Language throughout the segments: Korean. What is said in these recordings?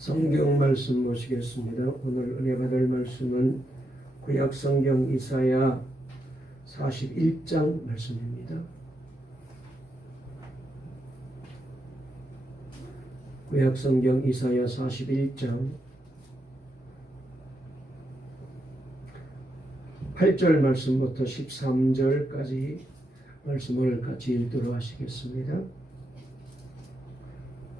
성경 말씀 보시겠습니다. 오늘 은혜 받을 말씀은 구약 성경 이사야 41장 말씀입니다. 구약 성경 이사야 41장 8절 말씀부터 13절까지 말씀을 같이 읽도록 하시겠습니다.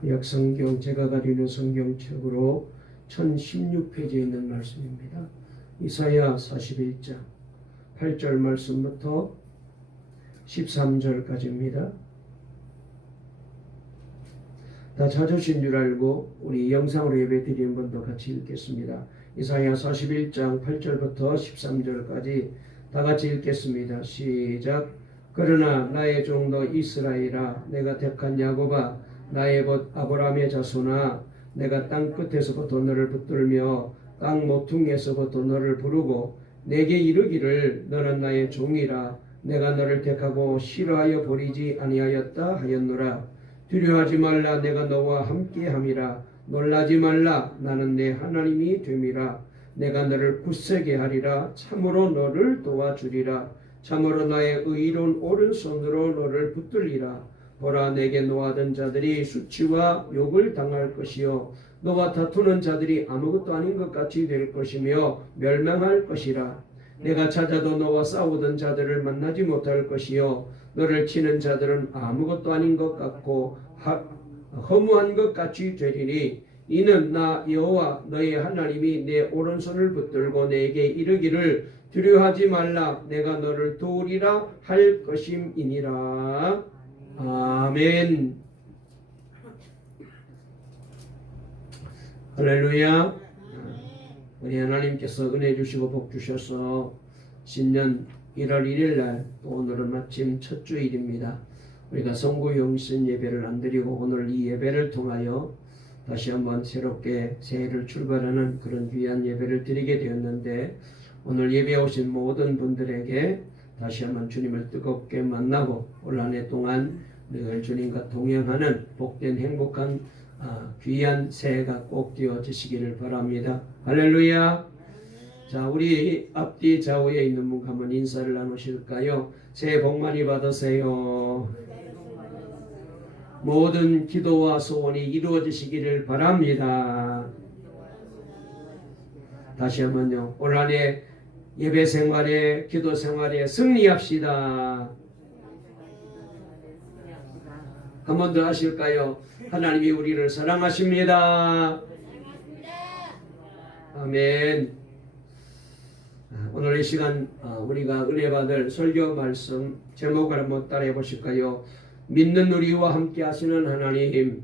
구약 성경 제가 가리는 성경책으로 1016페이지에 있는 말씀입니다. 이사야 41장 8절 말씀부터 13절까지입니다. 다 찾으신 줄 알고 우리 영상으로 예배 드리는 분도 같이 읽겠습니다. 이사야 41장 8절부터 13절까지 다 같이 읽겠습니다. 시작. 그러나 나의 종도 이스라엘아, 내가 택한 야곱아, 나의 벗 아브라함의 자손아, 내가 땅 끝에서부터 너를 붙들며 땅 모퉁이에서부터 너를 부르고 내게 이르기를 너는 나의 종이라. 내가 너를 택하고 싫어하여 버리지 아니하였다 하였노라. 두려워하지 말라. 내가 너와 함께함이라. 놀라지 말라. 나는 내 하나님이 됨이라. 내가 너를 굳세게 하리라. 참으로 너를 도와주리라. 참으로 나의 의로운 오른손으로 너를 붙들리라. 보라, 내게 노하던 자들이 수치와 욕을 당할 것이요 너와 다투는 자들이 아무것도 아닌 것 같이 될 것이며 멸망할 것이라. 내가 찾아도 너와 싸우던 자들을 만나지 못할 것이요 너를 치는 자들은 아무것도 아닌 것 같고 허무한 것 같이 되리니 이는 나 여호와 너의 하나님이 내 오른손을 붙들고 내게 이르기를 두려워하지 말라. 내가 너를 도우리라 할 것임이니라. 아멘. 할렐루야. 우리 하나님께서 은혜 주시고 복 주셔서 신년 1월 1일 날 오늘은 마침 첫 주일입니다. 우리가 성구 영신 예배를 안 드리고 오늘 이 예배를 통하여 다시 한번 새롭게 새해를 출발하는 그런 귀한 예배를 드리게 되었는데, 오늘 예배에 오신 모든 분들에게 다시 한번 주님을 뜨겁게 만나고 올 한 해 동안 늘 주님과 동행하는 복된 행복한 귀한 새해가 꼭 되어지시기를 바랍니다. 할렐루야. 자, 우리 앞뒤 좌우에 있는 분 한번 인사를 나누실까요? 새해 복 많이 받으세요. 모든 기도와 소원이 이루어지시기를 바랍니다. 다시 한번요. 올 한 해 예배 생활에 기도 생활에 승리합시다. 한 번 더 하실까요? 하나님이 우리를 사랑하십니다. 아멘. 오늘 이 시간 우리가 은혜 받을 설교 말씀 제목을 한번 따라해 보실까요? 믿는 우리와 함께 하시는 하나님.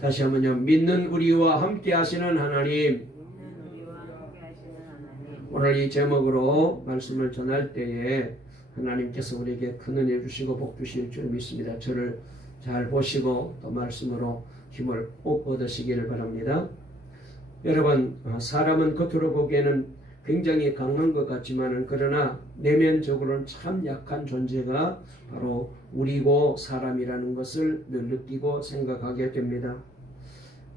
다시 한번요. 믿는 우리와 함께 하시는 하나님. 오늘 이 제목으로 말씀을 전할 때에 하나님께서 우리에게 큰 은혜 주시고 복 주실 줄 믿습니다. 저를 잘 보시고 또 말씀으로 힘을 꼭 얻으시기를 바랍니다. 여러분, 사람은 겉으로 보기에는 굉장히 강한 것 같지만 그러나 내면적으로는 참 약한 존재가 바로 우리고 사람이라는 것을 늘 느끼고 생각하게 됩니다.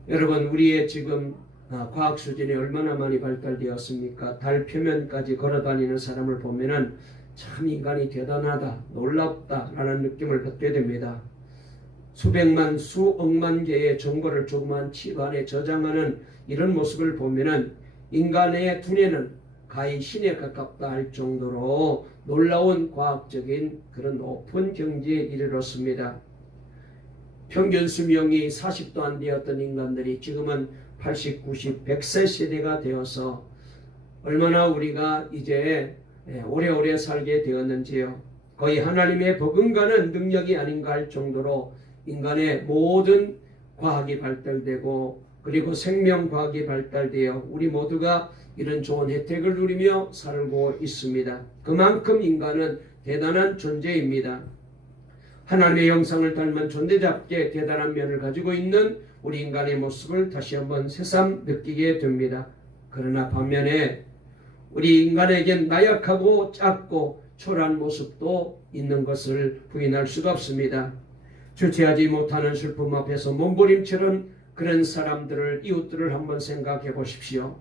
여러분, 우리의 지금 과학 수준이 얼마나 많이 발달되었습니까? 달 표면까지 걸어다니는 사람을 보면은 참 인간이 대단하다, 놀랍다 라는 느낌을 받게 됩니다. 수백만, 수억만 개의 정보를 조그만 칩 안에 저장하는 이런 모습을 보면은 인간의 두뇌는 가히 신에 가깝다 할 정도로 놀라운 과학적인 그런 높은 경지에 이르렀습니다. 평균 수명이 40도 안 되었던 인간들이 지금은 80, 90, 100세 세대가 되어서 얼마나 우리가 이제 오래오래 살게 되었는지요. 거의 하나님의 버금가는 능력이 아닌가 할 정도로 인간의 모든 과학이 발달되고 그리고 생명과학이 발달되어 우리 모두가 이런 좋은 혜택을 누리며 살고 있습니다. 그만큼 인간은 대단한 존재입니다. 하나님의 형상을 닮은 존재답게 대단한 면을 가지고 있는 우리 인간의 모습을 다시 한번 새삼 느끼게 됩니다. 그러나 반면에 우리 인간에겐 나약하고 작고 초라한 모습도 있는 것을 부인할 수가 없습니다. 주체하지 못하는 슬픔 앞에서 몸부림치는 그런 사람들을, 이웃들을 한번 생각해 보십시오.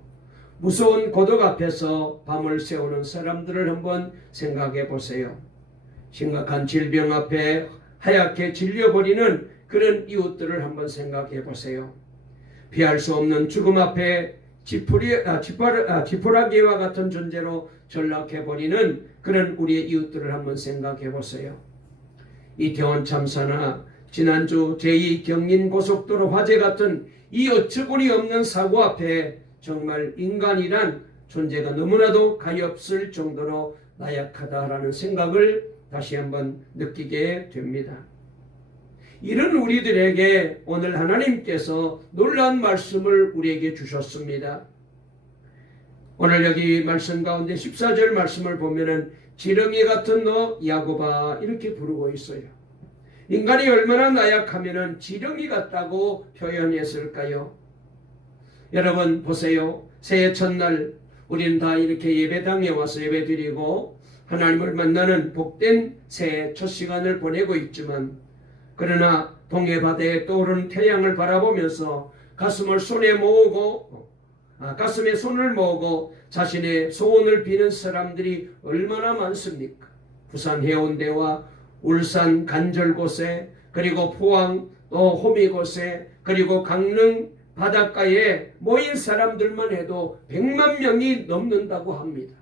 무서운 고독 앞에서 밤을 새우는 사람들을 한번 생각해 보세요. 심각한 질병 앞에 하얗게 질려버리는 그런 이웃들을 한번 생각해 보세요. 피할 수 없는 죽음 앞에 지푸라기와 같은 존재로 전락해버리는 그런 우리의 이웃들을 한번 생각해 보세요. 이태원 참사나 지난주 제2경인고속도로 화재 같은 이 어처구니 없는 사고 앞에 정말 인간이란 존재가 너무나도 가엾을 정도로 나약하다라는 생각을 다시 한번 느끼게 됩니다. 이런 우리들에게 오늘 하나님께서 놀라운 말씀을 우리에게 주셨습니다. 오늘 여기 말씀 가운데 14절 말씀을 보면은 지렁이 같은 너 야곱아 이렇게 부르고 있어요. 인간이 얼마나 나약하면은 지렁이 같다고 표현했을까요? 여러분 보세요. 새해 첫날 우리는 다 이렇게 예배당에 와서 예배드리고 하나님을 만나는 복된 새해 첫 시간을 보내고 있지만, 그러나 동해바다에 떠오르는 태양을 바라보면서 가슴에 손을 모으고 자신의 소원을 비는 사람들이 얼마나 많습니까? 부산 해운대와 울산 간절곶에, 그리고 포항 또 호미곶에, 그리고 강릉 바닷가에 모인 사람들만 해도 100만 명이 넘는다고 합니다.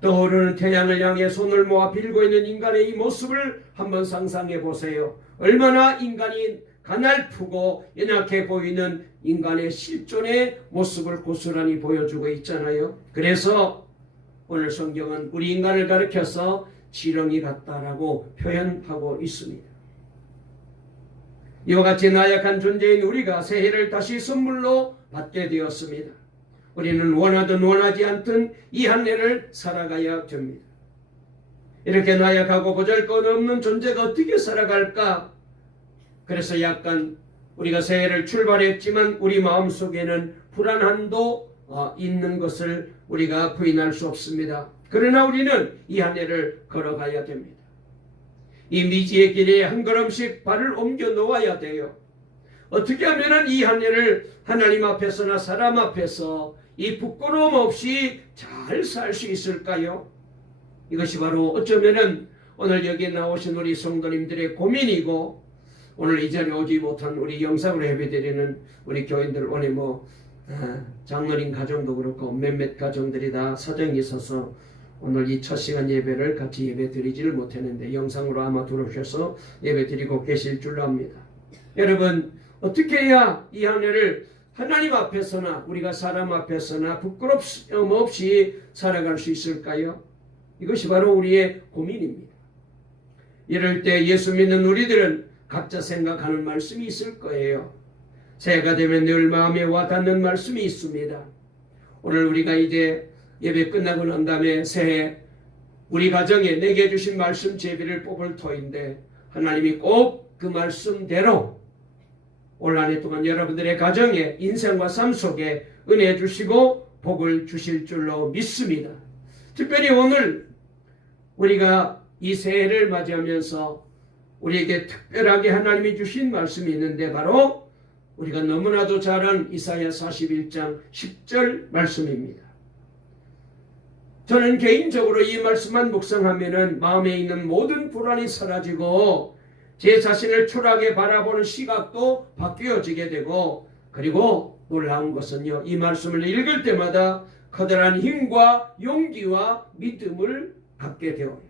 떠오르는 태양을 향해 손을 모아 빌고 있는 인간의 이 모습을 한번 상상해 보세요. 얼마나 인간이 가냘프고 연약해 보이는 인간의 실존의 모습을 고스란히 보여주고 있잖아요. 그래서 오늘 성경은 우리 인간을 가리켜서 지렁이 같다라고 표현하고 있습니다. 이와 같이 나약한 존재인 우리가 새해를 다시 선물로 받게 되었습니다. 우리는 원하든 원하지 않든 이 한 해를 살아가야 됩니다. 이렇게 나약하고 보잘것없는 존재가 어떻게 살아갈까? 그래서 약간 우리가 새해를 출발했지만 우리 마음속에는 불안함도 있는 것을 우리가 부인할 수 없습니다. 그러나 우리는 이 한 해를 걸어가야 됩니다. 이 미지의 길에 한 걸음씩 발을 옮겨 놓아야 돼요. 어떻게 하면 이 한 해를 하나님 앞에서나 사람 앞에서 이 부끄러움 없이 잘 살 수 있을까요? 이것이 바로 어쩌면은 오늘 여기에 나오신 우리 성도님들의 고민이고, 오늘 이 자리에 오지 못한 우리 영상으로 예배드리는 우리 교인들, 오늘 장로님 가정도 그렇고 몇몇 가정들이 다 사정이 있어서 오늘 이 첫 시간 예배를 같이 예배드리지를 못했는데 영상으로 아마 들어오셔서 예배드리고 계실 줄로 압니다. 여러분, 어떻게 해야 이 한 해를 하나님 앞에서나 우리가 사람 앞에서나 부끄럼 없이 살아갈 수 있을까요? 이것이 바로 우리의 고민입니다. 이럴 때 예수 믿는 우리들은 각자 생각하는 말씀이 있을 거예요. 새해가 되면 늘 마음에 와닿는 말씀이 있습니다. 오늘 우리가 이제 예배 끝나고 난 다음에 새해 우리 가정에 내게 주신 말씀 제비를 뽑을 터인데, 하나님이 꼭 그 말씀대로 올 한 해 동안 여러분들의 가정에 인생과 삶 속에 은혜 주시고 복을 주실 줄로 믿습니다. 특별히 오늘 우리가 이 새해를 맞이하면서 우리에게 특별하게 하나님이 주신 말씀이 있는데, 바로 우리가 너무나도 잘 아는 이사야 41장 10절 말씀입니다. 저는 개인적으로 이 말씀만 묵상하면은 마음에 있는 모든 불안이 사라지고 제 자신을 초라하게 바라보는 시각도 바뀌어지게 되고, 그리고 놀라운 것은요, 이 말씀을 읽을 때마다 커다란 힘과 용기와 믿음을 갖게 되어요.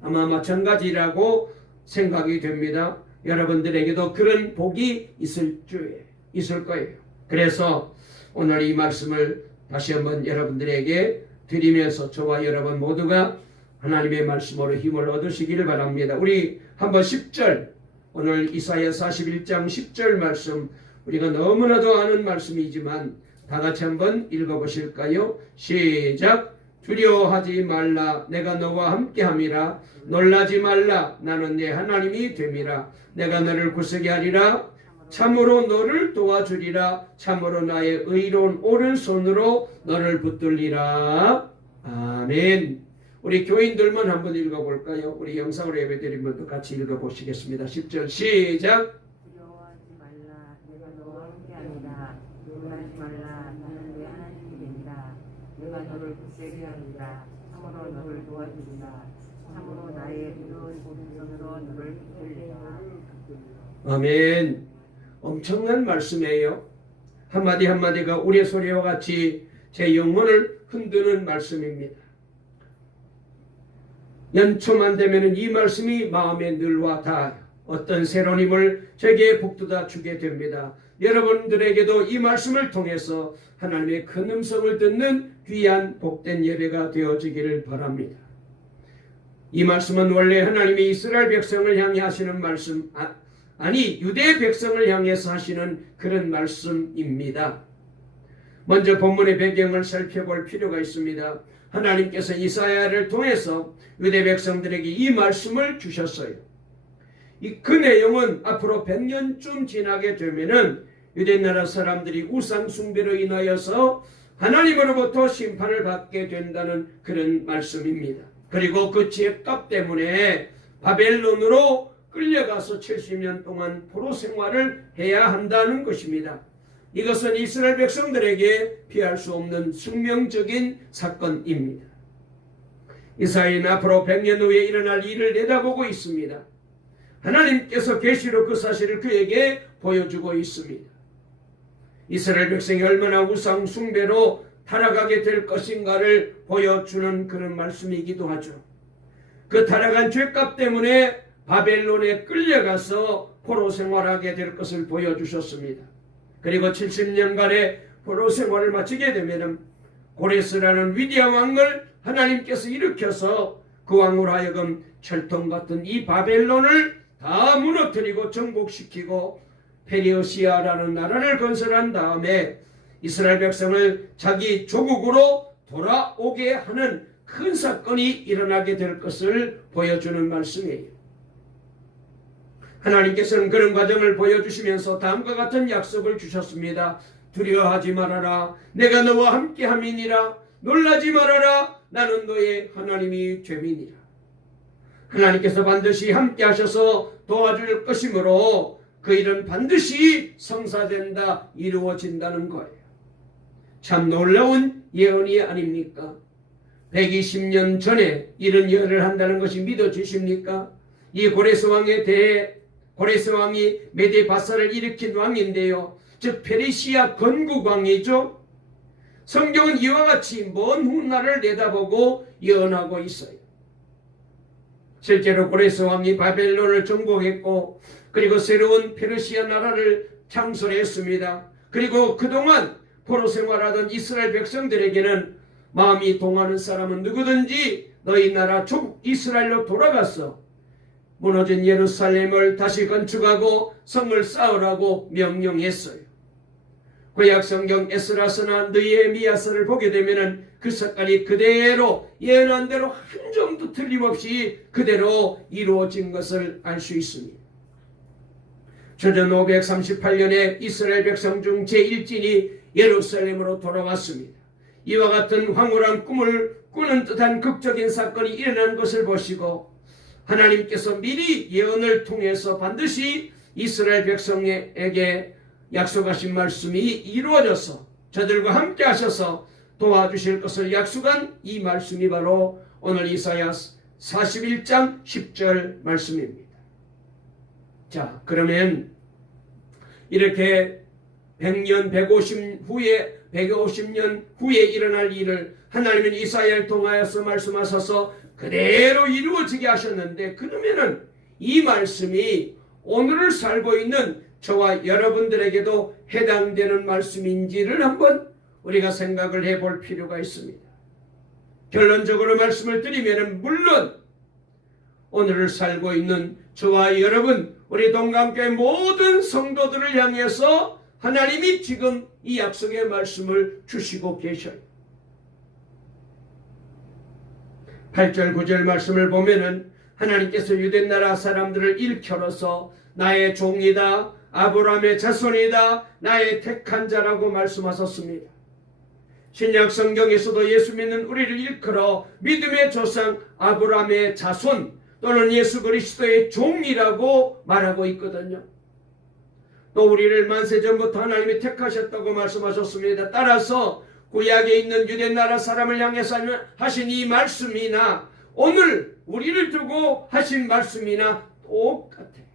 아마 마찬가지라고 생각이 됩니다. 여러분들에게도 그런 복이 있을 거예요. 그래서 오늘 이 말씀을 다시 한번 여러분들에게 드리면서 저와 여러분 모두가 하나님의 말씀으로 힘을 얻으시기를 바랍니다. 우리 한번 10절, 오늘 이사야 41장 10절 말씀, 우리가 너무나도 아는 말씀이지만 다 같이 한번 읽어보실까요? 시작. 두려워하지 말라, 내가 너와 함께함이라. 놀라지 말라, 나는 네 하나님이 됨이라. 내가 너를 구세게 하리라. 참으로 너를 도와주리라. 참으로 나의 의로운 오른손으로 너를 붙들리라. 아멘. 우리 교인들만 한번 읽어볼까요? 우리 영상으로 예배드린 분도 같이 읽어보시겠습니다. 10절 시작. 두려워하지 말라. 내가 너와 함께하리라. 놀라지 말라. 나는 내 하나님이니라. 내가 너를 굳세게 하리라. 참으로 너를 도와주리라. 참으로 나의 의로운 손으로 너를 이끌리라. 아멘. 엄청난 말씀이에요. 한마디 한마디가 우리의 소리와 같이 제 영혼을 흔드는 말씀입니다. 연초만 되면 이 말씀이 마음에 늘 와 닿아요. 어떤 새로운 힘을 제게 북돋아 주게 됩니다. 여러분들에게도 이 말씀을 통해서 하나님의 큰 음성을 듣는 귀한 복된 예배가 되어지기를 바랍니다. 이 말씀은 원래 하나님이 이스라엘 백성을 향해 하시는 말씀, 아니 유대 백성을 향해서 하시는 그런 말씀입니다. 먼저 본문의 배경을 살펴볼 필요가 있습니다. 하나님께서 이사야를 통해서 유대 백성들에게 이 말씀을 주셨어요. 그 내용은 앞으로 100년쯤 지나게 되면은 유대 나라 사람들이 우상 숭배로 인하여서 하나님으로부터 심판을 받게 된다는 그런 말씀입니다. 그리고 그 죄값 때문에 바벨론으로 끌려가서 70년 동안 포로 생활을 해야 한다는 것입니다. 이것은 이스라엘 백성들에게 피할 수 없는 숙명적인 사건입니다. 이사야는 앞으로 100년 후에 일어날 일을 내다보고 있습니다. 하나님께서 계시로 그 사실을 그에게 보여주고 있습니다. 이스라엘 백성이 얼마나 우상 숭배로 타락하게 될 것인가를 보여주는 그런 말씀이기도 하죠. 그 타락한 죄값 때문에 바벨론에 끌려가서 포로 생활하게 될 것을 보여주셨습니다. 그리고 70년간의 포로 생활을 마치게 되면 고레스라는 위대한 왕을 하나님께서 일으켜서 그 왕으로 하여금 철통 같은 이 바벨론을 다 무너뜨리고 정복시키고 페르시아라는 나라를 건설한 다음에 이스라엘 백성을 자기 조국으로 돌아오게 하는 큰 사건이 일어나게 될 것을 보여주는 말씀이에요. 하나님께서는 그런 과정을 보여주시면서 다음과 같은 약속을 주셨습니다. 두려워하지 말아라. 내가 너와 함께함이니라. 놀라지 말아라. 나는 너의 하나님이 됨이니라. 하나님께서 반드시 함께하셔서 도와줄 것이므로 그 일은 반드시 성사된다, 이루어진다는 거예요. 참 놀라운 예언이 아닙니까? 120년 전에 이런 예언을 한다는 것이 믿어지십니까? 이 고레스 왕에 대해 고레스 왕이 메데 바사를 일으킨 왕인데요. 즉 페르시아 건국 왕이죠. 성경은 이와 같이 먼 훗날을 내다보고 예언하고 있어요. 실제로 고레스 왕이 바벨론을 정복했고 그리고 새로운 페르시아 나라를 창설했습니다. 그리고 그동안 포로 생활하던 이스라엘 백성들에게는 마음이 동하는 사람은 누구든지 너희 나라 조국 이스라엘로 돌아가서 무너진 예루살렘을 다시 건축하고 성을 쌓으라고 명령했어요. 구약 성경 에스라서나 느헤미야서를 보게 되면 그 사건이 그대로 예언한 대로 한 점도 틀림없이 그대로 이루어진 것을 알 수 있습니다. 주전 538년에 이스라엘 백성 중 제1진이 예루살렘으로 돌아왔습니다. 이와 같은 황홀한 꿈을 꾸는 듯한 극적인 사건이 일어난 것을 보시고 하나님께서 미리 예언을 통해서 반드시 이스라엘 백성에게 약속하신 말씀이 이루어져서 저들과 함께 하셔서 도와주실 것을 약속한 이 말씀이 바로 오늘 이사야 41장 10절 말씀입니다. 자, 그러면 이렇게 150년 후에 일어날 일을 하나님은 이사야를 통하여서 말씀하셔서 그대로 이루어지게 하셨는데, 그러면은 이 말씀이 오늘을 살고 있는 저와 여러분들에게도 해당되는 말씀인지를 한번 우리가 생각을 해볼 필요가 있습니다. 결론적으로 말씀을 드리면 물론 오늘을 살고 있는 저와 여러분, 우리 동감교회 모든 성도들을 향해서 하나님이 지금 이 약속의 말씀을 주시고 계셔요. 8절 9절 말씀을 보면은 하나님께서 유대나라 사람들을 일컬어서 나의 종이다, 아브라함의 자손이다, 나의 택한 자라고 말씀하셨습니다. 신약 성경에서도 예수 믿는 우리를 일컬어 믿음의 조상 아브라함의 자손 또는 예수 그리스도의 종이라고 말하고 있거든요. 또 우리를 만세 전부터 하나님이 택하셨다고 말씀하셨습니다. 따라서 구약에 있는 유대 나라 사람을 향해서 하신 이 말씀이나 오늘 우리를 두고 하신 말씀이나 똑같아요.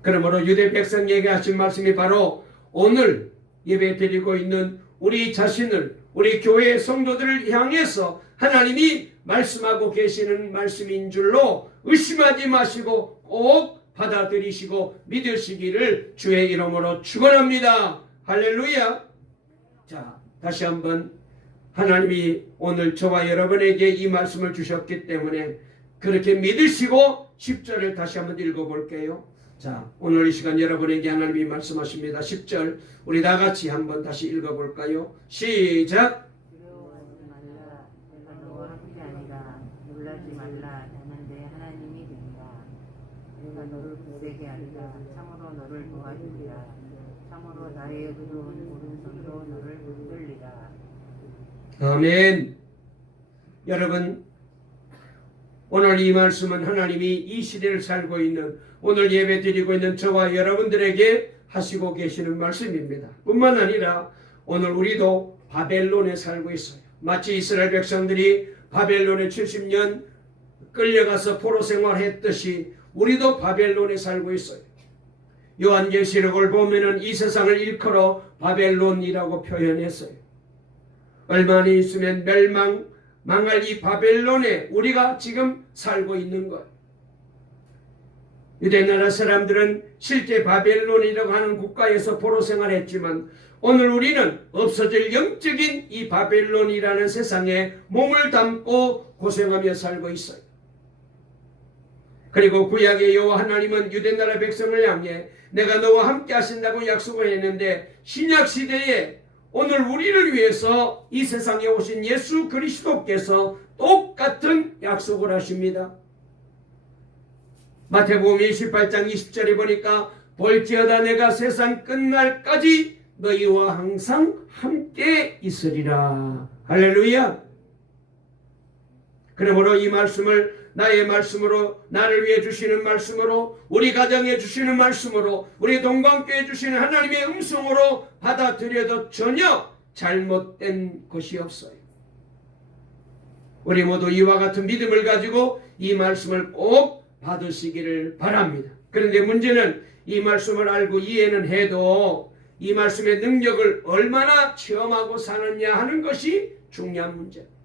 그러므로 유대 백성에게 하신 말씀이 바로 오늘 예배 드리고 있는 우리 자신을, 우리 교회의 성도들을 향해서 하나님이 말씀하고 계시는 말씀인 줄로 의심하지 마시고 꼭 받아들이시고 믿으시기를 주의 이름으로 축원합니다. 할렐루야. 자, 다시 한번 하나님이 오늘 저와 여러분에게 이 말씀을 주셨기 때문에 그렇게 믿으시고 10절을 다시 한번 읽어볼게요. 자, 오늘 이 시간 여러분에게 하나님이 말씀하십니다. 10절 우리 다 같이 한번 다시 읽어볼까요? 시작. 두려워하지 말라. 내가 너와 함께 아니라. 놀라지 말라. 나는 내 하나님이 된다. 내가 너를 굳세게 하리라. 참으로 너를 도와주리라. 참으로 나의 의로운 오른손으로 너를 붙들리라. 아멘. 여러분, 오늘 이 말씀은 하나님이 이 시대를 살고 있는 오늘 예배 드리고 있는 저와 여러분들에게 하시고 계시는 말씀입니다. 뿐만 아니라 오늘 우리도 바벨론에 살고 있어요. 마치 이스라엘 백성들이 바벨론에 70년 끌려가서 포로 생활했듯이 우리도 바벨론에 살고 있어요. 요한계시록을 보면은 이 세상을 일컬어 바벨론이라고 표현했어요. 얼마나 있으면 망할 이 바벨론에 우리가 지금 살고 있는 것. 유대나라 사람들은 실제 바벨론이라고 하는 국가에서 포로 생활했지만 오늘 우리는 없어질 영적인 이 바벨론이라는 세상에 몸을 담고 고생하며 살고 있어요. 그리고 구약의 여호와 하나님은 유대나라 백성을 향해 내가 너와 함께 하신다고 약속을 했는데 신약 시대에 오늘 우리를 위해서 이 세상에 오신 예수 그리스도께서 똑같은 약속을 하십니다. 마태복음 28장 20절에 보니까 볼지어다 내가 세상 끝날까지 너희와 항상 함께 있으리라. 할렐루야. 그러므로 이 말씀을 나의 말씀으로, 나를 위해 주시는 말씀으로, 우리 가정에 주시는 말씀으로, 우리 동방교회 주시는 하나님의 음성으로 받아들여도 전혀 잘못된 것이 없어요. 우리 모두 이와 같은 믿음을 가지고 이 말씀을 꼭 받으시기를 바랍니다. 그런데 문제는 이 말씀을 알고 이해는 해도 이 말씀의 능력을 얼마나 체험하고 사느냐 하는 것이 중요한 문제입니다.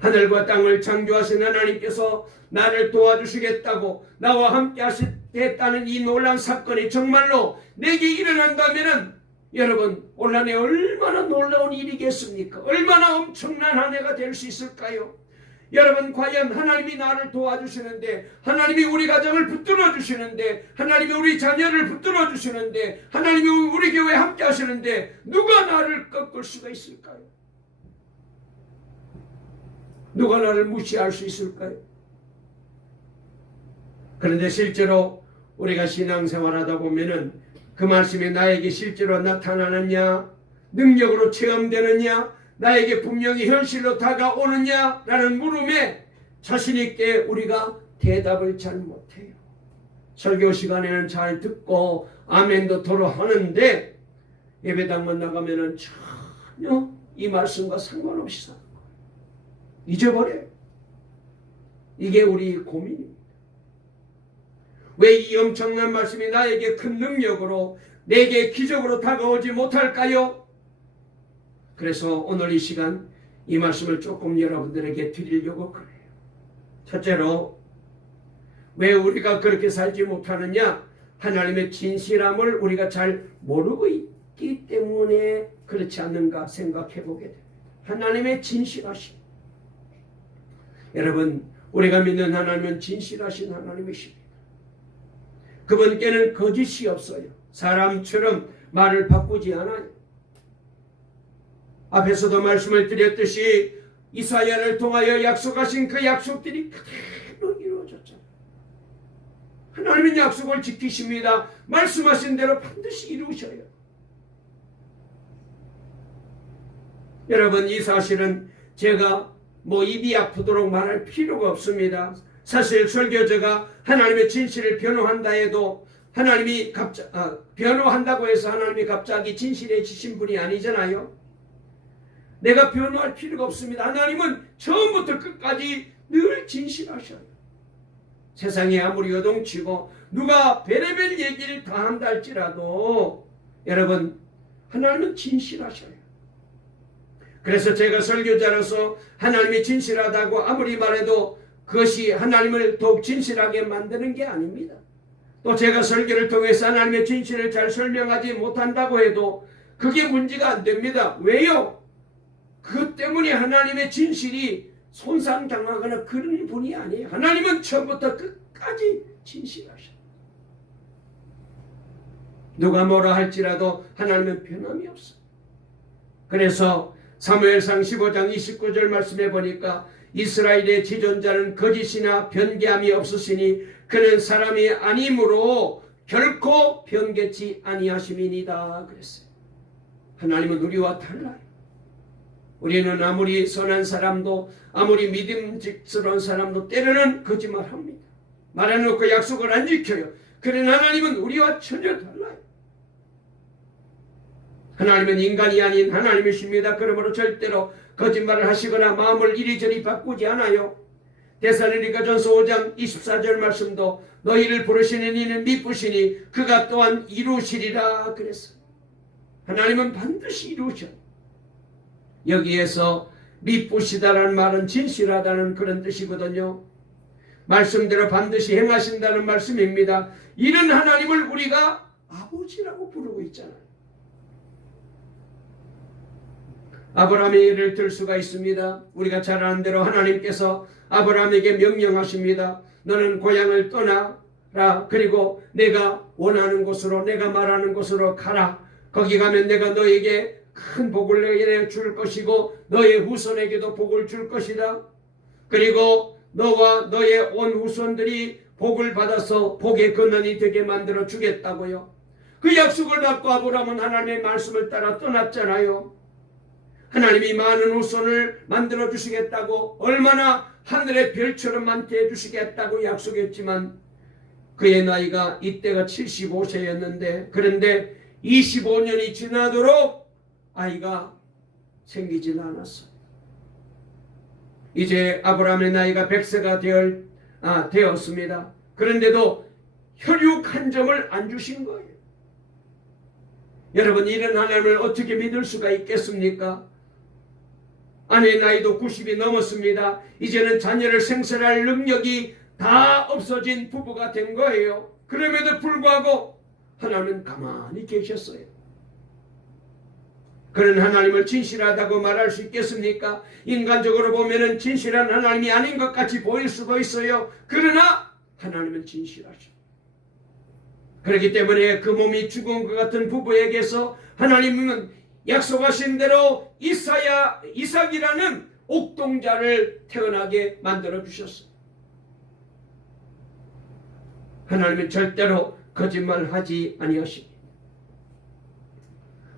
하늘과 땅을 창조하신 하나님께서 나를 도와주시겠다고 나와 함께 하시겠다는 이 놀라운 사건이 정말로 내게 일어난다면 여러분 올한해 얼마나 놀라운 일이겠습니까? 얼마나 엄청난 한 해가 될 수 있을까요? 여러분 과연 하나님이 나를 도와주시는데, 하나님이 우리 가정을 붙들어 주시는데, 하나님이 우리 자녀를 붙들어 주시는데, 하나님이 우리 교회에 함께 하시는데 누가 나를 꺾을 수가 있을까요? 누가 나를 무시할 수 있을까요? 그런데 실제로 우리가 신앙생활하다 보면은 그 말씀이 나에게 실제로 나타나느냐, 능력으로 체험되느냐, 나에게 분명히 현실로 다가오느냐 라는 물음에 자신있게 우리가 대답을 잘 못해요. 설교 시간에는 잘 듣고 아멘도 도로 하는데 예배당만 나가면은 전혀 이 말씀과 상관없이 사는 거예요. 잊어버려요. 이게 우리 고민입니다. 왜 이 엄청난 말씀이 나에게 큰 능력으로 내게 기적으로 다가오지 못할까요? 그래서 오늘 이 시간 이 말씀을 조금 여러분들에게 드리려고 그래요. 첫째로 왜 우리가 그렇게 살지 못하느냐? 하나님의 진실함을 우리가 잘 모르고 있기 때문에 그렇지 않는가 생각해 보게 됩니다. 하나님의 진실하심. 여러분 우리가 믿는 하나님은 진실하신 하나님이십니다. 그분께는 거짓이 없어요. 사람처럼 말을 바꾸지 않아요. 앞에서도 말씀을 드렸듯이 이사야를 통하여 약속하신 그 약속들이 그대로 이루어졌잖아요. 하나님은 약속을 지키십니다. 말씀하신 대로 반드시 이루셔요. 여러분, 이 사실은 제가 입이 아프도록 말할 필요가 없습니다. 사실 설교자가 하나님의 진실을 변호한다 해도 하나님이 변호한다고 해서 하나님이 갑자기 진실해지신 분이 아니잖아요. 내가 변호할 필요가 없습니다. 하나님은 처음부터 끝까지 늘 진실하셔요. 세상이 아무리 요동치고 누가 별의별 얘기를 다 한다 할지라도 여러분, 하나님은 진실하셔요. 그래서 제가 설교자로서 하나님이 진실하다고 아무리 말해도 그것이 하나님을 더욱 진실하게 만드는 게 아닙니다. 또 제가 설교를 통해서 하나님의 진실을 잘 설명하지 못한다고 해도 그게 문제가 안 됩니다. 왜요? 그것 때문에 하나님의 진실이 손상당하거나 그런 분이 아니에요. 하나님은 처음부터 끝까지 진실하셔요. 누가 뭐라 할지라도 하나님은 변함이 없어요. 그래서 사무엘상 15장 29절 말씀해 보니까 이스라엘의 지존자는 거짓이나 변개함이 없으시니 그는 사람이 아니므로 결코 변개치 아니하심이니이다 그랬어요. 하나님은 우리와 달라요. 우리는 아무리 선한 사람도 아무리 믿음직스러운 사람도 때로는 거짓말합니다. 말해놓고 약속을 안 지켜요. 그러나 하나님은 우리와 전혀 달라요. 하나님은 인간이 아닌 하나님이십니다. 그러므로 절대로 거짓말을 하시거나 마음을 이리저리 바꾸지 않아요. 데살로니가전서 5장 24절 말씀도 너희를 부르시는 이는 미쁘시니 그가 또한 이루시리라 그랬어요. 하나님은 반드시 이루셔요. 여기에서 미쁘시다라는 말은 진실하다는 그런 뜻이거든요. 말씀대로 반드시 행하신다는 말씀입니다. 이런 하나님을 우리가 아버지라고 부르고 있잖아요. 아브라함의 예를 들 수가 있습니다. 우리가 잘 아는 대로 하나님께서 아브라함에게 명령하십니다. 너는 고향을 떠나라. 그리고 내가 원하는 곳으로, 내가 말하는 곳으로 가라. 거기 가면 내가 너에게 큰 복을 내게 줄 것이고 너의 후손에게도 복을 줄 것이다. 그리고 너와 너의 온 후손들이 복을 받아서 복의 근원이 되게 만들어 주겠다고요. 그 약속을 받고 아브라함은 하나님의 말씀을 따라 떠났잖아요. 하나님이 많은 후손을 만들어 주시겠다고, 얼마나 하늘의 별처럼 많게 해주시겠다고 약속했지만 그의 나이가 이때가 75세였는데 그런데 25년이 지나도록 아이가 생기질 않았어요. 이제 아브라함의 나이가 100세가 되었습니다. 그런데도 혈육 한 점을 안 주신 거예요. 여러분, 이런 하나님을 어떻게 믿을 수가 있겠습니까? 아내의 나이도 90이 넘었습니다. 이제는 자녀를 생산할 능력이 다 없어진 부부가 된 거예요. 그럼에도 불구하고 하나님은 가만히 계셨어요. 그런 하나님을 진실하다고 말할 수 있겠습니까? 인간적으로 보면은 진실한 하나님이 아닌 것 같이 보일 수도 있어요. 그러나 하나님은 진실하죠. 그렇기 때문에 그 몸이 죽은 것 같은 부부에게서 하나님은 약속하신 대로 이삭이라는 옥동자를 태어나게 만들어 주셨어요. 하나님은 절대로 거짓말하지 아니하십니다.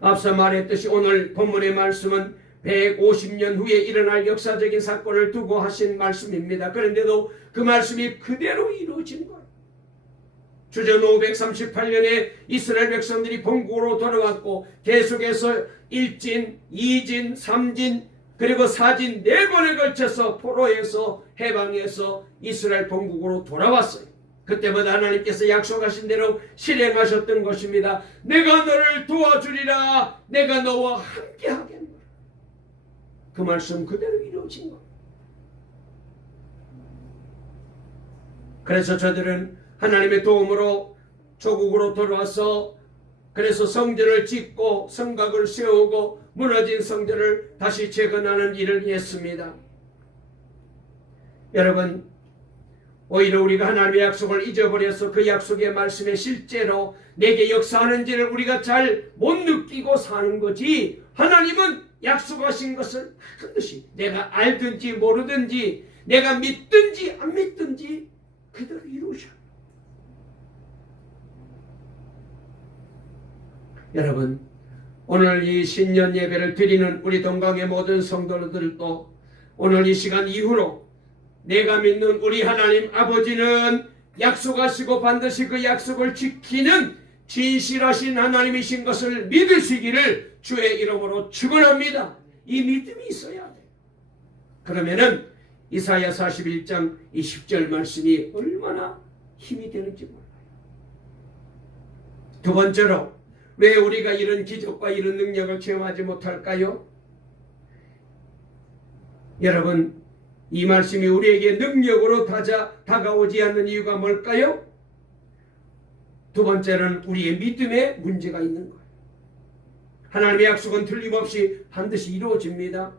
앞서 말했듯이 오늘 본문의 말씀은 150년 후에 일어날 역사적인 사건을 두고 하신 말씀입니다. 그런데도 그 말씀이 그대로 이루어진 거예요. 주전 538년에 이스라엘 백성들이 본국으로 돌아왔고 계속해서 1진, 2진, 3진 그리고 4진 4번에 걸쳐서 포로에서 해방해서 이스라엘 본국으로 돌아왔어요. 그때마다 하나님께서 약속하신 대로 실행하셨던 것입니다. 내가 너를 도와주리라. 내가 너와 함께 하겠노라. 그 말씀 그대로 이루어진 거예요. 그래서 저들은 하나님의 도움으로 조국으로 돌아와서 그래서 성전을 짓고 성곽을 세우고 무너진 성전을 다시 재건하는 일을 했습니다. 여러분, 오히려 우리가 하나님의 약속을 잊어버려서 그 약속의 말씀에 실제로 내게 역사하는지를 우리가 잘 못 느끼고 사는 거지, 하나님은 약속하신 것을 반드시 내가 알든지 모르든지 내가 믿든지 안 믿든지 그대로 이루셔요. 여러분, 오늘 이 신년 예배를 드리는 우리 동강의 모든 성도들도 오늘 이 시간 이후로 내가 믿는 우리 하나님 아버지는 약속하시고 반드시 그 약속을 지키는 진실하신 하나님이신 것을 믿으시기를 주의 이름으로 축원합니다. 이 믿음이 있어야 돼. 그러면은 이사야 41장 20절 말씀이 얼마나 힘이 되는지 몰라요. 두 번째로 왜 우리가 이런 기적과 이런 능력을 체험하지 못할까요? 여러분, 이 말씀이 우리에게 능력으로 다가오지 않는 이유가 뭘까요? 두 번째는 우리의 믿음에 문제가 있는 거예요. 하나님의 약속은 틀림없이 반드시 이루어집니다.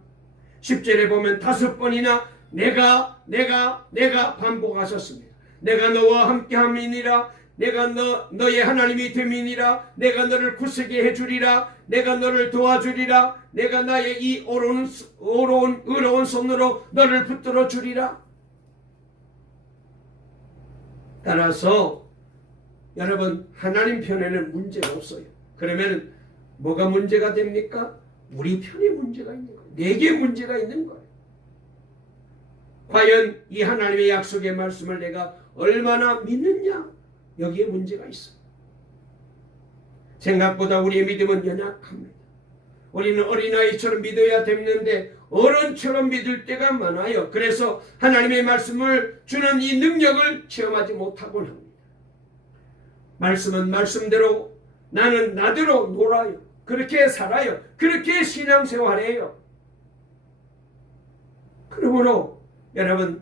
10절에 보면 5번이나 내가 반복하셨습니다. 내가 너와 함께함이니라. 내가 너의 하나님이 됨이니라. 내가 너를 굳세게 해주리라. 내가 너를 도와주리라. 내가 나의 이 의로운 손으로 너를 붙들어 주리라. 따라서 여러분, 하나님 편에는 문제가 없어요. 그러면 뭐가 문제가 됩니까? 우리 편에 문제가 있는 거예요. 내게 문제가 있는 거예요. 과연 이 하나님의 약속의 말씀을 내가 얼마나 믿느냐? 여기에 문제가 있어요. 생각보다 우리의 믿음은 연약합니다. 우리는 어린아이처럼 믿어야 되는데 어른처럼 믿을 때가 많아요. 그래서 하나님의 말씀을 주는 이 능력을 체험하지 못하곤 합니다. 말씀은 말씀대로, 나는 나대로 놀아요. 그렇게 살아요. 그렇게 신앙생활해요. 그러므로 여러분,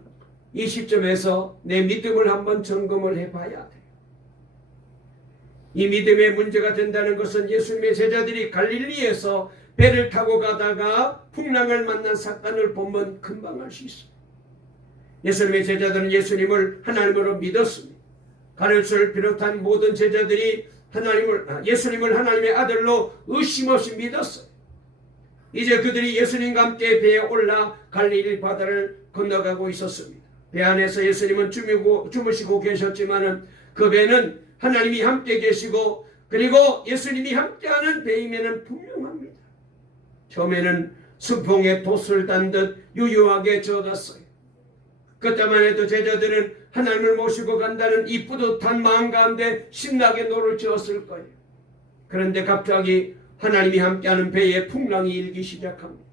이 시점에서 내 믿음을 한번 점검을 해봐야 돼요. 이 믿음에 문제가 된다는 것은 예수님의 제자들이 갈릴리에서 배를 타고 가다가 풍랑을 만난 사건을 보면 금방 알 수 있어요. 예수님의 제자들은 예수님을 하나님으로 믿었습니다. 가룟수를 비롯한 모든 제자들이 예수님을 하나님의 아들로 의심 없이 믿었어요. 이제 그들이 예수님과 함께 배에 올라 갈릴리 바다를 건너가고 있었습니다. 배 안에서 예수님은 주무시고 계셨지만은 그 배는 하나님이 함께 계시고 그리고 예수님이 함께하는 배임에는 분명합니다. 처음에는 수풍에 돛을 단 듯 유유하게 젖었어요. 그때만 해도 제자들은 하나님을 모시고 간다는 이 뿌듯한 마음 가운데 신나게 노를 지었을 거예요. 그런데 갑자기 하나님이 함께하는 배에 풍랑이 일기 시작합니다.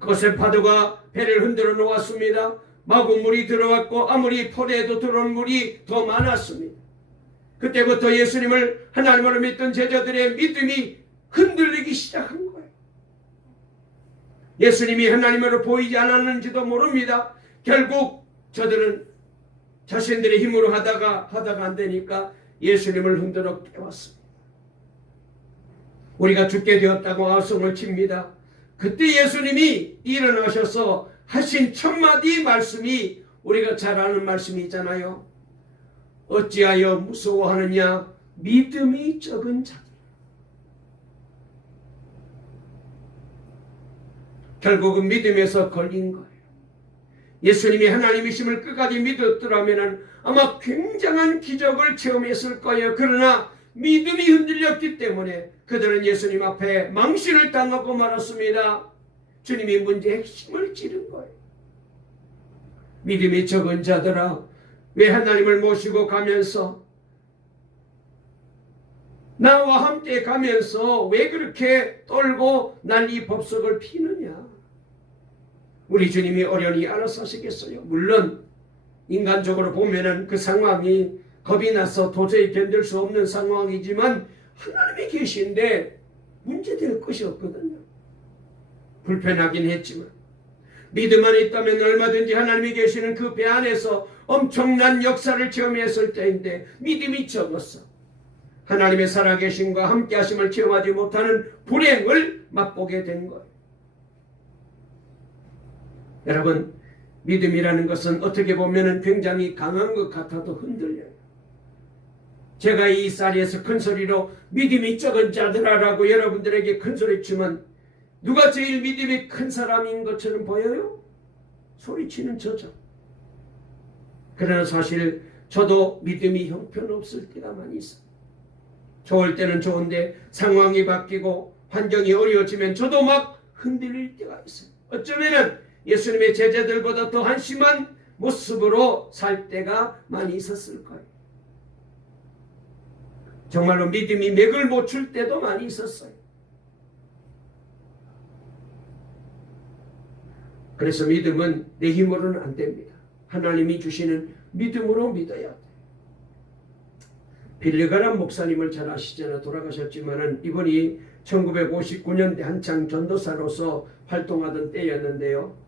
그것의 파도가 배를 흔들어 놓았습니다. 마구 물이 들어왔고 아무리 포대에도 들어온 물이 더 많았습니다. 그때부터 예수님을 하나님으로 믿던 제자들의 믿음이 흔들리기 시작한 거예요. 예수님이 하나님으로 보이지 않았는지도 모릅니다. 결국 저들은 자신들의 힘으로 하다가 안 되니까 예수님을 흔들어 깨웠습니다. 우리가 죽게 되었다고 아우성을 칩니다. 그때 예수님이 일어나셔서 하신 첫 마디 말씀이 우리가 잘 아는 말씀이 있잖아요. 어찌하여 무서워하느냐 믿음이 적은 자들. 결국은 믿음에서 걸린 거예요. 예수님이 하나님이심을 끝까지 믿었더라면 아마 굉장한 기적을 체험했을 거예요. 그러나 믿음이 흔들렸기 때문에 그들은 예수님 앞에 망신을 당하고 말았습니다. 주님이 문제의 핵심을 찌른 거예요. 믿음이 적은 자들아, 왜 하나님을 모시고 가면서 나와 함께 가면서 왜 그렇게 떨고 난리 법석을 피느냐? 우리 주님이 어련히 알아서 하시겠어요. 물론 인간적으로 보면은 그 상황이 겁이 나서 도저히 견딜 수 없는 상황이지만 하나님이 계신데 문제될 것이 없거든요. 불편하긴 했지만 믿음 안에 있다면 얼마든지 하나님이 계시는 그 배 안에서 엄청난 역사를 체험했을 때인데 믿음이 적었어. 하나님의 살아계심과 함께하심을 체험하지 못하는 불행을 맛보게 된 거예요. 여러분, 믿음이라는 것은 어떻게 보면 굉장히 강한 것 같아도 흔들려요. 제가 이 자리에서 큰 소리로 믿음이 적은 자들아라고 여러분들에게 큰 소리치면 누가 제일 믿음이 큰 사람인 것처럼 보여요? 소리치는 저죠. 그러나 사실 저도 믿음이 형편없을 때가 많이 있어요. 좋을 때는 좋은데 상황이 바뀌고 환경이 어려워지면 저도 막 흔들릴 때가 있어요. 어쩌면은 예수님의 제자들보다 더 한심한 모습으로 살 때가 많이 있었을 거예요. 정말로 믿음이 맥을 못 출 때도 많이 있었어요. 그래서 믿음은 내 힘으로는 안 됩니다. 하나님이 주시는 믿음으로 믿어야 돼요. 빌리그람 목사님을 잘 아시잖아요. 돌아가셨지만은 이분이 1959년대 한창 전도사로서 활동하던 때였는데요.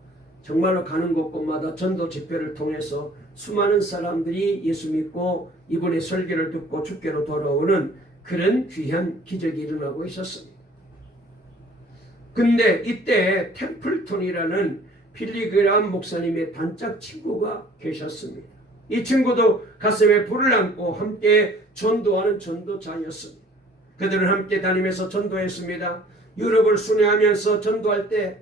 정말로 가는 곳곳마다 전도 집회를 통해서 수많은 사람들이 예수 믿고 이분의 설교를 듣고 주께로 돌아오는 그런 귀한 기적이 일어나고 있었습니다. 근데 이때 템플턴이라는 빌리그람 목사님의 단짝 친구가 계셨습니다. 이 친구도 가슴에 불을 안고 함께 전도하는 전도자였습니다. 그들은 함께 다니면서 전도했습니다. 유럽을 순회하면서 전도할 때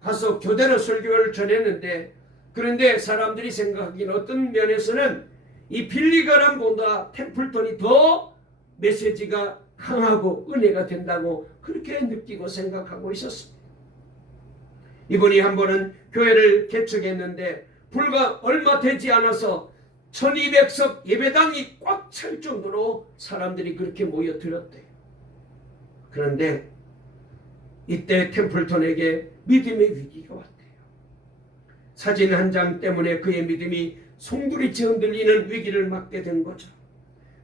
가서 교대로 설교를 전했는데, 그런데 사람들이 생각하기는 어떤 면에서는 이 빌리그람보다 템플턴이 더 메시지가 강하고 은혜가 된다고 그렇게 느끼고 생각하고 있었습니다. 이분이 한 번은 교회를 개척했는데 불과 얼마 되지 않아서 1200석 예배당이 꽉 찰 정도로 사람들이 그렇게 모여들었대요. 그런데 이때 템플턴에게 믿음의 위기가 왔대요. 사진 한 장 때문에 그의 믿음이 송두리째 흔들리는 위기를 맞게 된 거죠.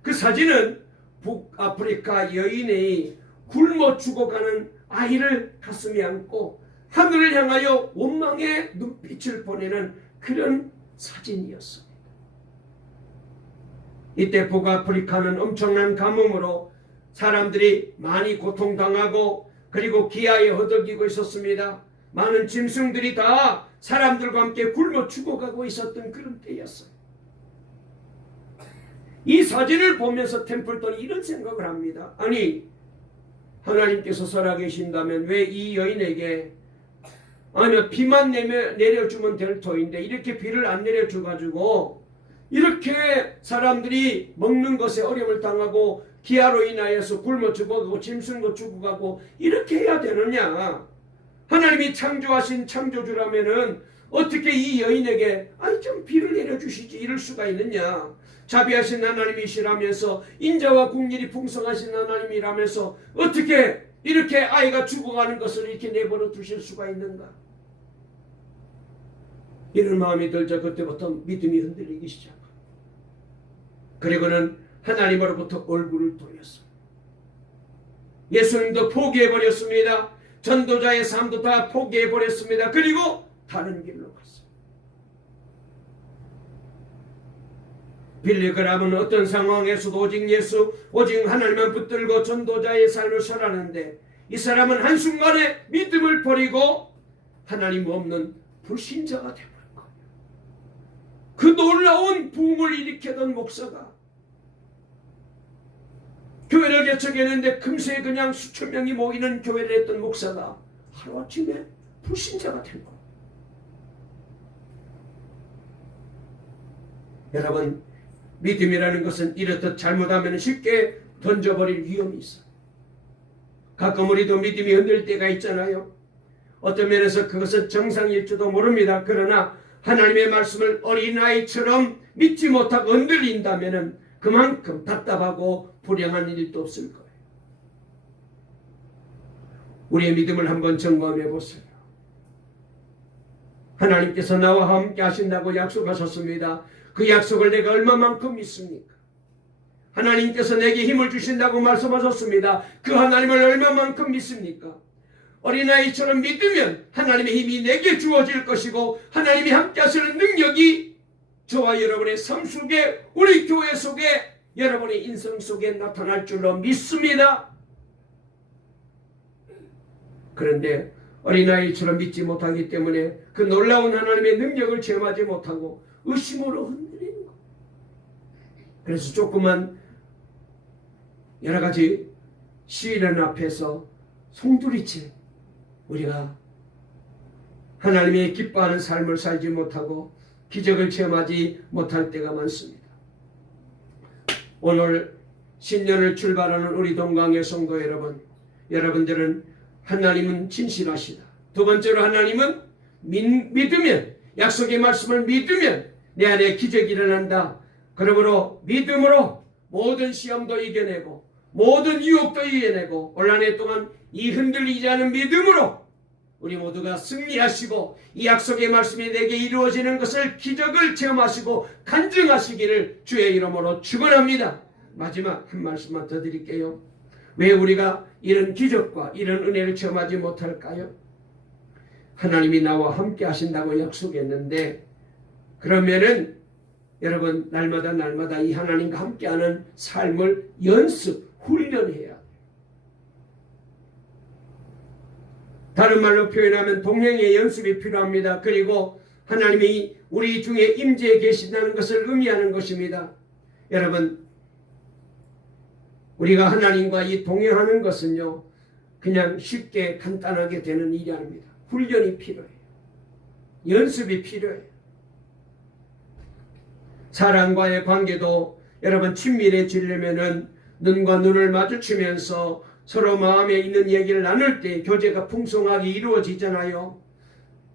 그 사진은 북아프리카 여인의 굶어 죽어가는 아이를 가슴에 안고 하늘을 향하여 원망의 눈빛을 보내는 그런 사진이었습니다. 이때 북아프리카는 엄청난 가뭄으로 사람들이 많이 고통당하고 그리고 기아에 허덕이고 있었습니다. 많은 짐승들이 다 사람들과 함께 굶어 죽어가고 있었던 그런 때였어요. 이 사진을 보면서 템플턴이 이런 생각을 합니다. 아니, 하나님께서 살아계신다면 왜 이 여인에게 비만 내려주면 될 터인데 이렇게 비를 안 내려줘가지고 이렇게 사람들이 먹는 것에 어려움을 당하고 기아로 인하여서 굶어 죽어가고 짐승도 죽어가고 이렇게 해야 되느냐. 하나님이 창조하신 창조주라면은 어떻게 이 여인에게 좀 비를 내려주시지 이럴 수가 있느냐. 자비하신 하나님이시라면서 인자와 국률이 풍성하신 하나님이라면서 어떻게 이렇게 아이가 죽어가는 것을 이렇게 내버려 두실 수가 있는가. 이런 마음이 들자 그때부터 믿음이 흔들리기 시작합니다. 그리고는 하나님으로부터 얼굴을 돌렸습니다. 예수님도 포기해버렸습니다. 전도자의 삶도 다 포기해버렸습니다. 그리고 다른 길로 갔어요. 빌리그람은 어떤 상황에서도 오직 예수, 오직 하나님만 붙들고 전도자의 삶을 살았는데 이 사람은 한순간에 믿음을 버리고 하나님 없는 불신자가 되버린 거예요. 그 놀라운 부흥을 일으키던 목사가 교회를 개척했는데 금세 그냥 수천 명이 모이는 교회를 했던 목사가 하루아침에 불신자가 된 거예요. 여러분, 믿음이라는 것은 이렇듯 잘못하면 쉽게 던져버릴 위험이 있어요. 가끔 우리도 믿음이 흔들 때가 있잖아요. 어떤 면에서 그것은 정상일지도 모릅니다. 그러나 하나님의 말씀을 어린아이처럼 믿지 못하고 흔들린다면 그만큼 답답하고 불행한 일도 없을 거예요. 우리의 믿음을 한번 점검해 보세요. 하나님께서 나와 함께 하신다고 약속하셨습니다. 그 약속을 내가 얼마만큼 믿습니까? 하나님께서 내게 힘을 주신다고 말씀하셨습니다. 그 하나님을 얼마만큼 믿습니까? 어린아이처럼 믿으면 하나님의 힘이 내게 주어질 것이고 하나님이 함께 하시는 능력이 저와 여러분의 삶 속에, 우리 교회 속에, 여러분의 인생 속에 나타날 줄로 믿습니다. 그런데 어린아이처럼 믿지 못하기 때문에 그 놀라운 하나님의 능력을 체험하지 못하고 의심으로 흔들리는 거예요. 그래서 조그만 여러 가지 시련 앞에서 송두리째 우리가 하나님의 기뻐하는 삶을 살지 못하고 기적을 체험하지 못할 때가 많습니다. 오늘 신년을 출발하는 우리 동강의 성도 여러분, 여러분들은 하나님은 진실하시다. 두 번째로 하나님은 믿으면, 약속의 말씀을 믿으면 내 안에 기적이 일어난다. 그러므로 믿음으로 모든 시험도 이겨내고 모든 유혹도 이겨내고 올 한 해 동안 이 흔들리지 않은 믿음으로 우리 모두가 승리하시고 이 약속의 말씀이 내게 이루어지는 것을 기적을 체험하시고 간증하시기를 주의 이름으로 축원합니다. 마지막 한 말씀만 더 드릴게요. 왜 우리가 이런 기적과 이런 은혜를 체험하지 못할까요? 하나님이 나와 함께 하신다고 약속했는데, 그러면은 여러분 날마다 이 하나님과 함께하는 삶을 연습, 훈련해야 돼요. 다른 말로 표현하면 동행의 연습이 필요합니다. 그리고 하나님이 우리 중에 임재해 계신다는 것을 의미하는 것입니다. 여러분, 우리가 하나님과 이 동행하는 것은요, 그냥 쉽게 간단하게 되는 일이 아닙니다. 훈련이 필요해요. 연습이 필요해요. 사람과의 관계도 여러분 친밀해지려면은 눈과 눈을 마주치면서 서로 마음에 있는 얘기를 나눌 때 교제가 풍성하게 이루어지잖아요.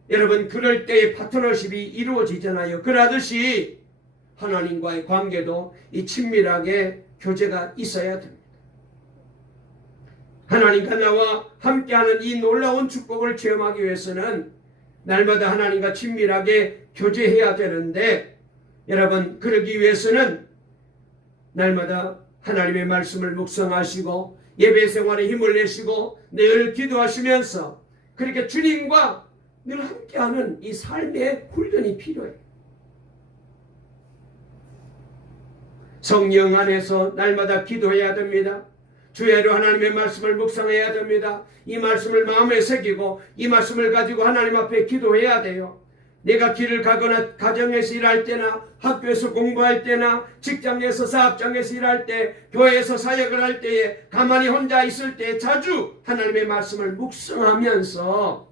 여러분 그럴 때의 파트너십이 이루어지잖아요. 그러듯이 하나님과의 관계도 이 친밀하게 교제가 있어야 됩니다. 하나님과 나와 함께하는 이 놀라운 축복을 체험하기 위해서는 날마다 하나님과 친밀하게 교제해야 되는데, 여러분 그러기 위해서는 날마다 하나님의 말씀을 묵상하시고 예배 생활에 힘을 내시고 늘 기도하시면서 그렇게 주님과 늘 함께하는 이 삶의 훈련이 필요해요. 성령 안에서 날마다 기도해야 됩니다. 주야로 하나님의 말씀을 묵상해야 됩니다. 이 말씀을 마음에 새기고 이 말씀을 가지고 하나님 앞에 기도해야 돼요. 내가 길을 가거나 가정에서 일할 때나 학교에서 공부할 때나 직장에서 사업장에서 일할 때 교회에서 사역을 할 때에 가만히 혼자 있을 때 자주 하나님의 말씀을 묵상하면서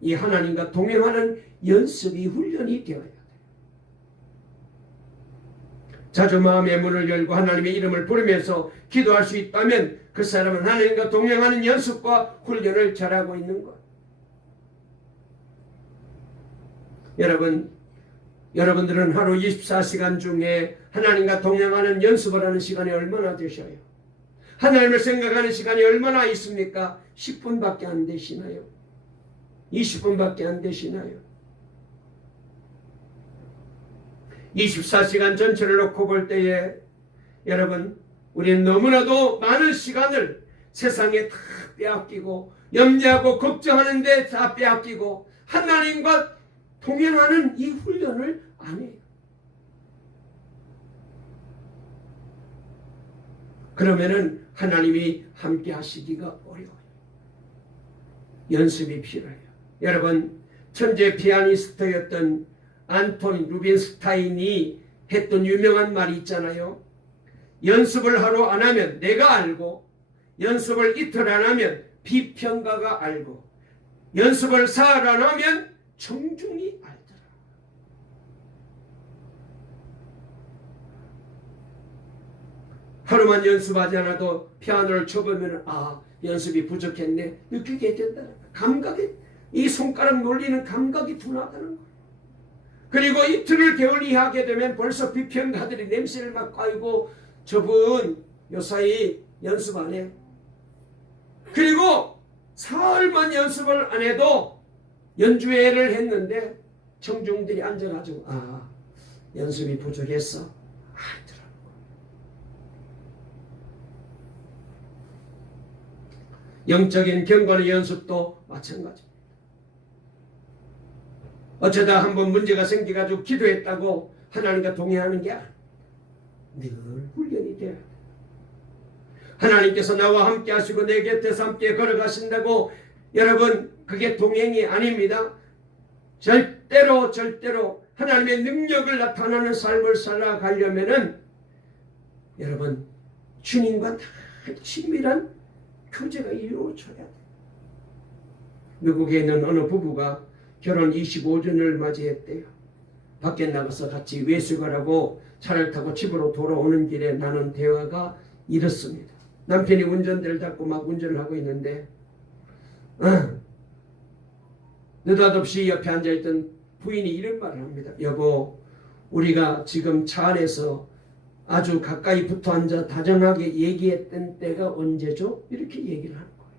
이 하나님과 동행하는 연습이 훈련이 되어야 돼요. 자주 마음의 문을 열고 하나님의 이름을 부르면서 기도할 수 있다면 그 사람은 하나님과 동행하는 연습과 훈련을 잘하고 있는 것. 여러분들은 하루 24시간 중에 하나님과 동행하는 연습을 하는 시간이 얼마나 되셔요? 하나님을 생각하는 시간이 얼마나 있습니까? 10분밖에 안 되시나요? 20분밖에 안 되시나요? 24시간 전체를 놓고 볼 때에 여러분 우리는 너무나도 많은 시간을 세상에 다 빼앗기고 염려하고 걱정하는 데 다 빼앗기고 하나님과 동행하는 이 훈련을 안 해요. 그러면은 하나님이 함께 하시기가 어려워요. 연습이 필요해요. 여러분 천재 피아니스트였던 안톤 루빈스타인이 했던 유명한 말이 있잖아요. 연습을 하루 안 하면 내가 알고, 연습을 이틀 안 하면 비평가가 알고, 연습을 사흘 안 하면 청중이 알더라. 하루만 연습하지 않아도 피아노를 쳐보면 연습이 부족했네 느끼게 된다. 감각이, 이 손가락 놀리는 감각이 둔하다는 거예요. 그리고 이틀을 게을리하게 되면 벌써 비평가들이 냄새를 맡고 아이고 저분 요사이 연습 안 해. 그리고 사흘만 연습을 안 해도 연주회를 했는데 청중들이 앉아가지고 연습이 부족했어. 영적인 경건의 연습도 마찬가지입니다. 어쩌다 한번 문제가 생겨가지고 기도했다고 하나님과 동행하는 게 아니에요. 늘 훈련이 돼요. 하나님께서 나와 함께 하시고 내 곁에서 함께 걸어가신다고 여러분 그게 동행이 아닙니다. 절대로 하나님의 능력을 나타나는 삶을 살아가려면은 여러분 주님과 다 친밀한 교제가 이루어져야 돼요. 미국에 있는 어느 부부가 결혼 25주년을 맞이했대요. 밖에 나가서 같이 외식을 하고 차를 타고 집으로 돌아오는 길에 나는 대화가 이렇습니다. 남편이 운전대를 잡고 막 운전을 하고 있는데 느닷없이 옆에 앉아있던 부인이 이런 말을 합니다. 여보, 우리가 지금 차 안에서 아주 가까이 붙어 앉아 다정하게 얘기했던 때가 언제죠? 이렇게 얘기를 하는 거예요.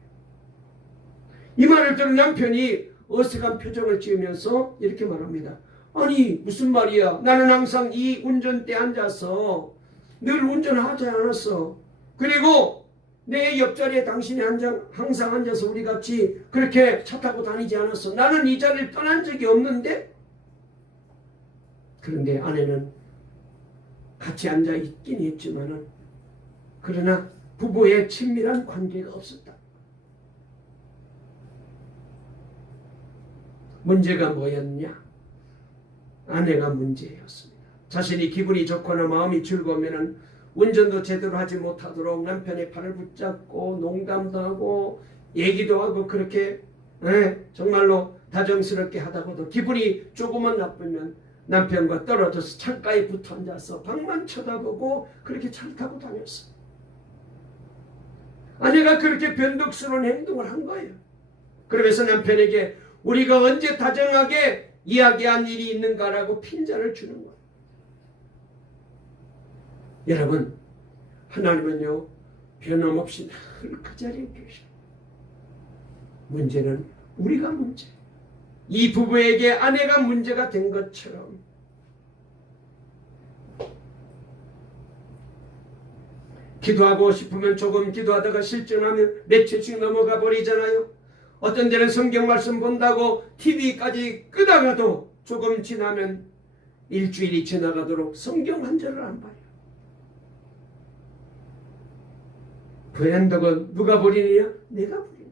이 말을 들은 남편이 어색한 표정을 지으면서 이렇게 말합니다. 아니 무슨 말이야. 나는 항상 이 운전대에 앉아서 늘 운전하지 않았어. 그리고 내 옆자리에 당신이 항상 앉아서 우리 같이 그렇게 차 타고 다니지 않았어. 나는 이 자리를 떠난 적이 없는데. 그런데 아내는 같이 앉아 있긴 했지만은 그러나 부부의 친밀한 관계가 없었다. 문제가 뭐였냐? 아내가 문제였습니다. 자신이 기분이 좋거나 마음이 즐거우면 운전도 제대로 하지 못하도록 남편의 팔을 붙잡고 농담도 하고 얘기도 하고 그렇게 정말로 다정스럽게 하다가도 기분이 조금만 나쁘면 남편과 떨어져서 창가에 붙어 앉아서 방만 쳐다보고 그렇게 차를 타고 다녔어요. 아내가 그렇게 변덕스러운 행동을 한 거예요. 그러면서 남편에게 우리가 언제 다정하게 이야기한 일이 있는가라고 핀잔을 주는 거예요. 여러분, 하나님은요 변함없이 늘 그 자리에 계셔. 문제는 우리가 문제. 이 부부에게 아내가 문제가 된 것처럼 기도하고 싶으면 조금 기도하다가 실증하면 며칠씩 넘어가 버리잖아요. 어떤 데는 성경 말씀 본다고 TV까지 끄다가도 조금 지나면 일주일이 지나가도록 성경 한 절을 안 봐요. 그 행동은 누가 버리느냐? 내가 버리는 거야.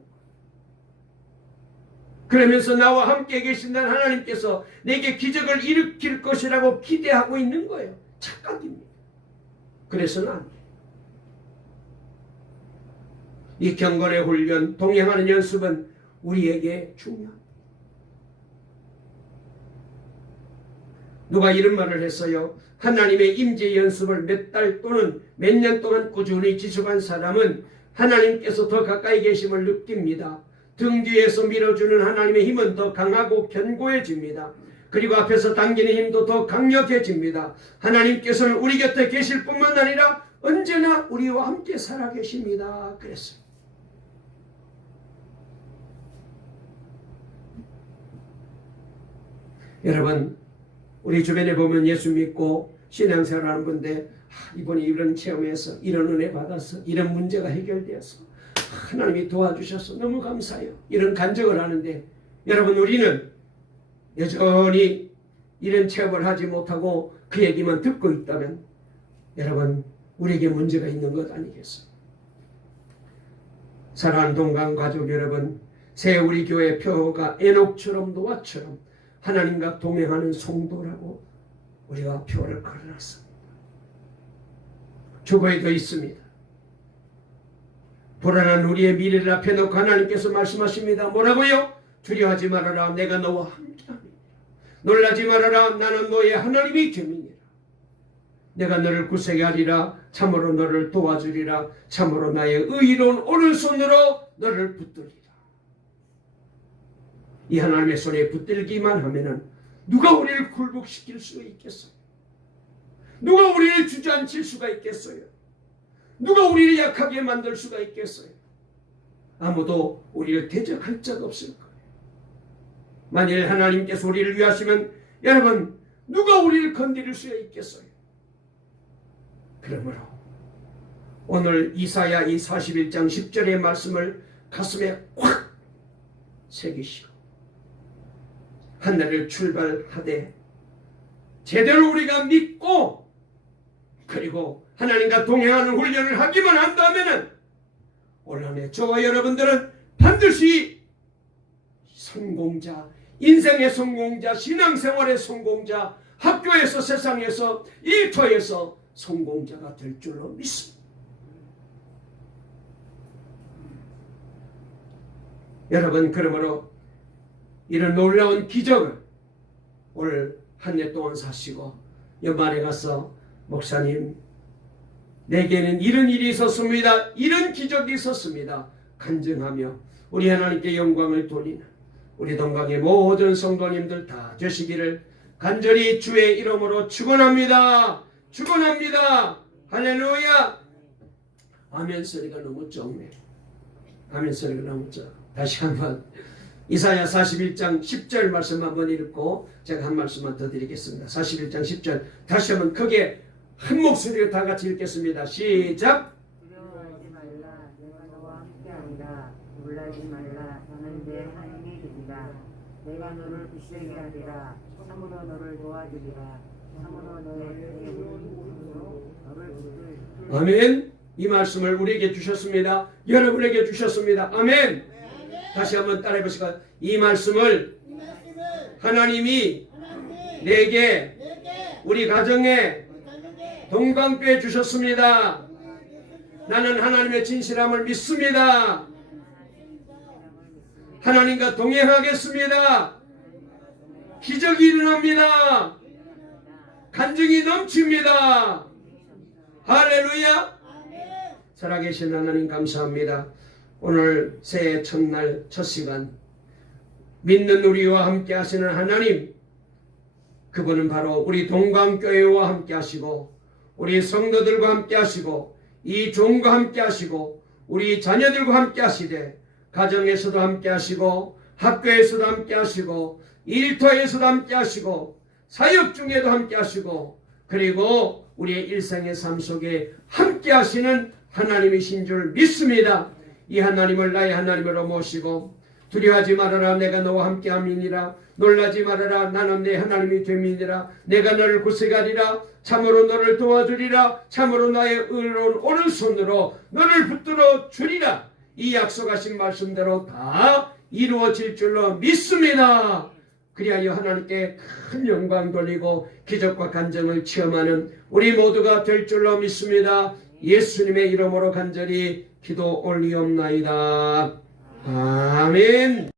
그러면서 나와 함께 계신다는 하나님께서 내게 기적을 일으킬 것이라고 기대하고 있는 거예요. 착각입니다. 그래서는 안 돼요. 이 경건의 훈련, 동행하는 연습은 우리에게 중요합니다. 누가 이런 말을 했어요. 하나님의 임재 연습을 몇 달 또는 몇 년 동안 꾸준히 지속한 사람은 하나님께서 더 가까이 계심을 느낍니다. 등 뒤에서 밀어주는 하나님의 힘은 더 강하고 견고해집니다. 그리고 앞에서 당기는 힘도 더 강력해집니다. 하나님께서는 우리 곁에 계실 뿐만 아니라 언제나 우리와 함께 살아계십니다. 그랬어요. 여러분, 우리 주변에 보면 예수 믿고 신앙생활하는 분들 이번에 이런 체험에서 이런 은혜 받아서 이런 문제가 해결되어서 하나님이 도와주셔서 너무 감사해요. 이런 간증을 하는데 여러분, 우리는 여전히 이런 체험을 하지 못하고 그 얘기만 듣고 있다면 여러분, 우리에게 문제가 있는 것 아니겠어요? 사랑하는 동강 가족 여러분, 새 우리 교회 표가 에녹처럼 노아처럼 하나님과 동행하는 성도라고 우리가 표를 걸어놨습니다. 주보에도 있습니다. 불안한 우리의 미래를 앞에 놓고 하나님께서 말씀하십니다. 뭐라고요? 두려워하지 말아라. 내가 너와 함께함이니라. 놀라지 말아라. 나는 너의 하나님이 됨이니라. 내가 너를 구세게 하리라. 참으로 너를 도와주리라. 참으로 나의 의로운 오른손으로 너를 붙들리라. 이 하나님의 손에 붙들기만 하면은 누가 우리를 굴복시킬 수가 있겠어요? 누가 우리를 주저앉힐 수가 있겠어요? 누가 우리를 약하게 만들 수가 있겠어요? 아무도 우리를 대적할 자가 없을 거예요. 만일 하나님께서 우리를 위하시면 여러분, 누가 우리를 건드릴 수가 있겠어요? 그러므로 오늘 이사야 이 41장 10절의 말씀을 가슴에 확 새기시고 하늘을 출발하되 제대로 우리가 믿고 그리고 하나님과 동행하는 훈련을 하기만 한다면은 올 한 해 저와 여러분들은 반드시 성공자, 인생의 성공자, 신앙생활의 성공자, 학교에서 세상에서 일터에서 성공자가 될 줄로 믿습니다. 여러분, 그러므로 이런 놀라운 기적을 올 한 해 동안 사시고 연말에 가서 목사님 내게는 이런 일이 있었습니다. 이런 기적이 있었습니다. 간증하며 우리 하나님께 영광을 돌리는 우리 동강의 모든 성도님들 다 되시기를 간절히 주의 이름으로 축원합니다. 축원합니다. 할렐루야. 아멘 소리가 너무 적네. 아멘 소리가 너무 적. 다시 한번 이사야 41장 10절 말씀 한번 읽고 제가 한 말씀만 더 드리겠습니다. 41장 10절 다시 한번 크게 한 목소리로 다 같이 읽겠습니다. 시작. 두려워하지 말라. 내가 너와 함께하리라. 놀라지 말라. 나는 내 하나님이 되리라. 내가 너를 굳세게 하리라. 참으로 너를 도와주리라. 참으로 너의 힘으로 너를 붙들리라. 아멘. 이 말씀을 우리에게 주셨습니다. 여러분에게 주셨습니다. 아멘. 다시 한번 따라해 보시고 이 말씀을 하나님이 내게 우리 가정에 동강교회 주셨습니다. 나는 하나님의 진실함을 믿습니다. 하나님과 동행하겠습니다. 기적이 일어납니다. 간증이 넘칩니다. 할렐루야. 살아계신 하나님 감사합니다. 오늘 새해 첫날 첫 시간 믿는 우리와 함께 하시는 하나님, 그분은 바로 우리 동강교회와 함께 하시고 우리 성도들과 함께 하시고 이 종과 함께 하시고 우리 자녀들과 함께 하시되 가정에서도 함께 하시고 학교에서도 함께 하시고 일터에서도 함께 하시고 사역 중에도 함께 하시고 그리고 우리의 일상의 삶 속에 함께 하시는 하나님이신 줄 믿습니다. 이 하나님을 나의 하나님으로 모시고 두려워하지 말아라. 내가 너와 함께 함이니라. 놀라지 말아라. 나는 내 하나님이 됨이니라. 내가 너를 구세가리라. 참으로 너를 도와주리라. 참으로 나의 의로운 오른손으로 너를 붙들어 주리라. 이 약속하신 말씀대로 다 이루어질 줄로 믿습니다. 그리하여 하나님께 큰 영광 돌리고 기적과 간증을 체험하는 우리 모두가 될 줄로 믿습니다. 예수님의 이름으로 간절히 기도 올리옵나이다. 아멘.